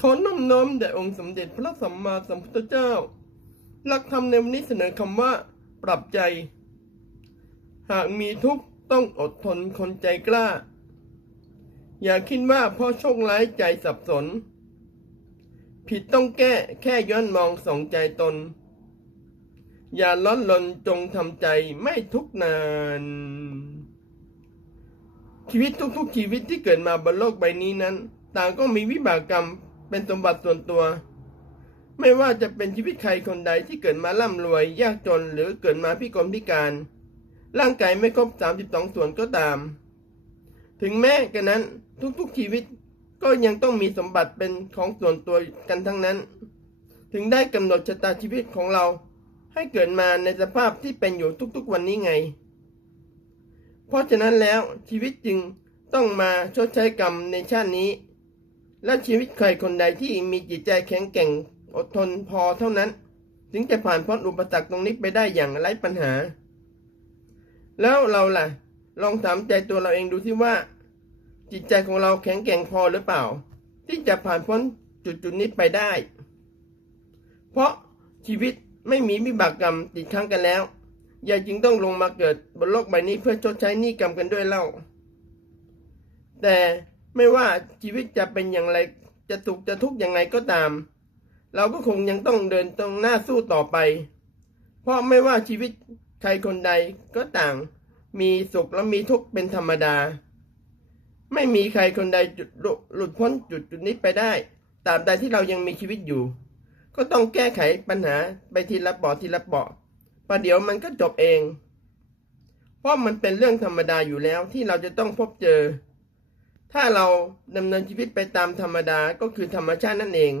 ขอน้อมน้อมแด่องค์สมเด็จพระสัมมาสัมพุทธเจ้า หลักธรรมในวันนี้เสนอคำว่า ปรับใจ หากมีทุกข์ต้องอดทนคนใจกล้า อย่าคิดว่าเพ่อโชคร้ายใจสับสน ผิดต้องแก้แค่ย้อนมองสองใจตน อย่าล้อนลนจงทำใจไม่ทุกนาน ชีวิตทุกๆชีวิตที่เกิดมาบนโลกใบนี้นั้น ต่างก็มีวิบากกรรม เป็นสมบัติส่วนตัว ไม่ว่าจะเป็นชีวิตใครคนใดที่เกิดมาร่ำรวย ยากจนหรือเกิดมาพิกลพิการ ร่างกายไม่ครบ 32 ส่วนก็ตาม ถึงแม้กระนั้นทุกๆชีวิตก็ยังต้องมีสมบัติเป็นของส่วนตัวกันทั้งนั้น ถึงได้กำหนดชะตาชีวิตของเราให้เกิดมาในสภาพที่เป็นอยู่ทุกๆวันนี้ไง เพราะฉะนั้นแล้วชีวิตจึงต้องมาชดใช้กรรมในชาตินี้ และชีวิตใครคนใดที่มีจิตใจแข็งแกร่งอดทนพอเท่านั้น ถึงจะผ่านพ้นอุปสรรคตรงนี้ไปได้อย่างไร้ปัญหา แล้วเราล่ะ ลองถามใจตัวเราเองดูที่ว่า จิตใจของเราแข็งแกร่งพอหรือเปล่า ที่จะผ่านพ้นจุดจุดๆนี้ไปได้ เพราะชีวิตไม่มีวิบากกรรมติดค้างกันแล้วย่าจึงต้องลงมาเกิดบนโลกใบนี้เพื่อชดใช้หนี้กรรมกันด้วยเล่า แต่ ไม่ว่าชีวิตจะเป็นอย่างไรจะสุขจะทุกข์อย่างไรก็ตาม เราก็คงยังต้องเดินตรงหน้าสู้ต่อไป เพราะไม่ว่าชีวิตใครคนใดก็ต่าง มีสุขและมีทุกข์เป็นธรรมดา ไม่มีใครคนใดจุดหลุหลุดพ้นจุดจุดนี้ไปได้ตราบใดที่เรายังมีชีวิตอยู่ ก็ต้องแก้ไขปัญหาไปทีละเปาะทีละเปาะประเดี๋ยวมันก็จบเอง เพราะมันเป็นเรื่องธรรมดาอยู่แล้วที่เราจะต้องพบเจอ ถ้าเราดำเนินชีวิตไปตามธรรมดาก็คือธรรมชาตินั่นเอง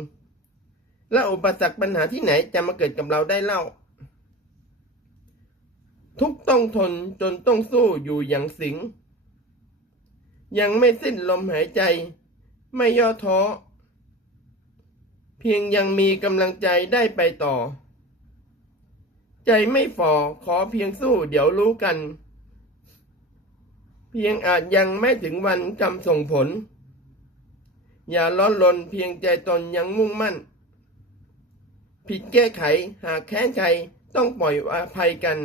และอุปสรรคปัญหาที่ไหนจะมาเกิดกับเราได้เล่า ทุกต้องทนจนต้องสู้อยู่อย่างสิง ยังไม่สิ้นลมหายใจ ไม่ย่อท้อ เพียงยังมีกำลังใจได้ไปต่อ ใจไม่ฝ่อขอเพียงสู้เดี๋ยวรู้กัน พียงอาจยังไม่ถึงวันกรรมส่งผล อย่าล้อนลนเพียงใจตนยังมุ่งมั่น ผิดแก้ไขหากแค้นใครต้องปล่อยอภัยกัน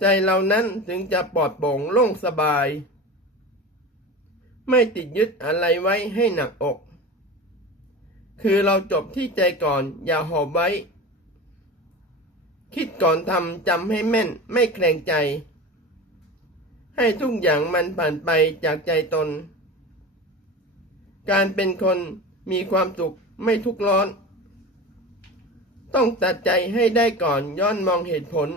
ใจเรานั้นถึงจะปลอดโปร่งโล่งสบาย ไม่ติดยึดอะไรไว้ให้หนักอก คือเราจบที่ใจก่อนอย่าหอบไว้ คิดก่อนทำจำให้แม่นไม่แคลงใจ ให้ทุกอย่างมันผ่านไปจากใจตน การเป็นคนมีความสุขไม่ทุกข์ร้อน ต้องตัดใจให้ได้ก่อนย้อนมองเหตุผล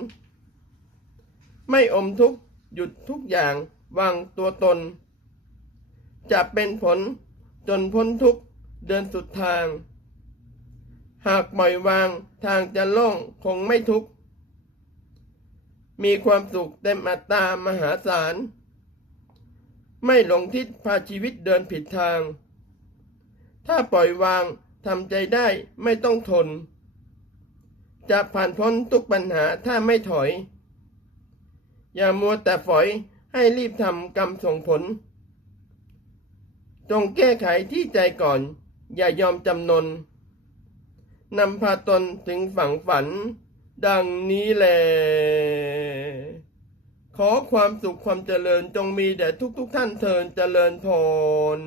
ไม่อมทุกข์หยุดทุกอย่างวางตัวตน จะเป็นผลจนพ้นทุกข์เดินสุดทาง หากปล่อยวางทางจะโล่งคงไม่ทุกข์ มีความสุขเต็มอัตตามหาศาล ไม่หลงทิศพาชีวิตเดินผิดทาง ถ้าปล่อยวางทำใจได้ไม่ต้องทน จะผ่านพ้นทุกปัญหาถ้าไม่ถอย อย่ามัวแต่ฝอยให้รีบทำกรรมส่งผล จงแก้ไขที่ใจก่อน อย่ายอมจำนนนำพาตนถึงฝั่งฝัน ดังนี้แหละ ขอความสุขความเจริญจงมีแด่ทุกๆทท่านเทินเจริญพร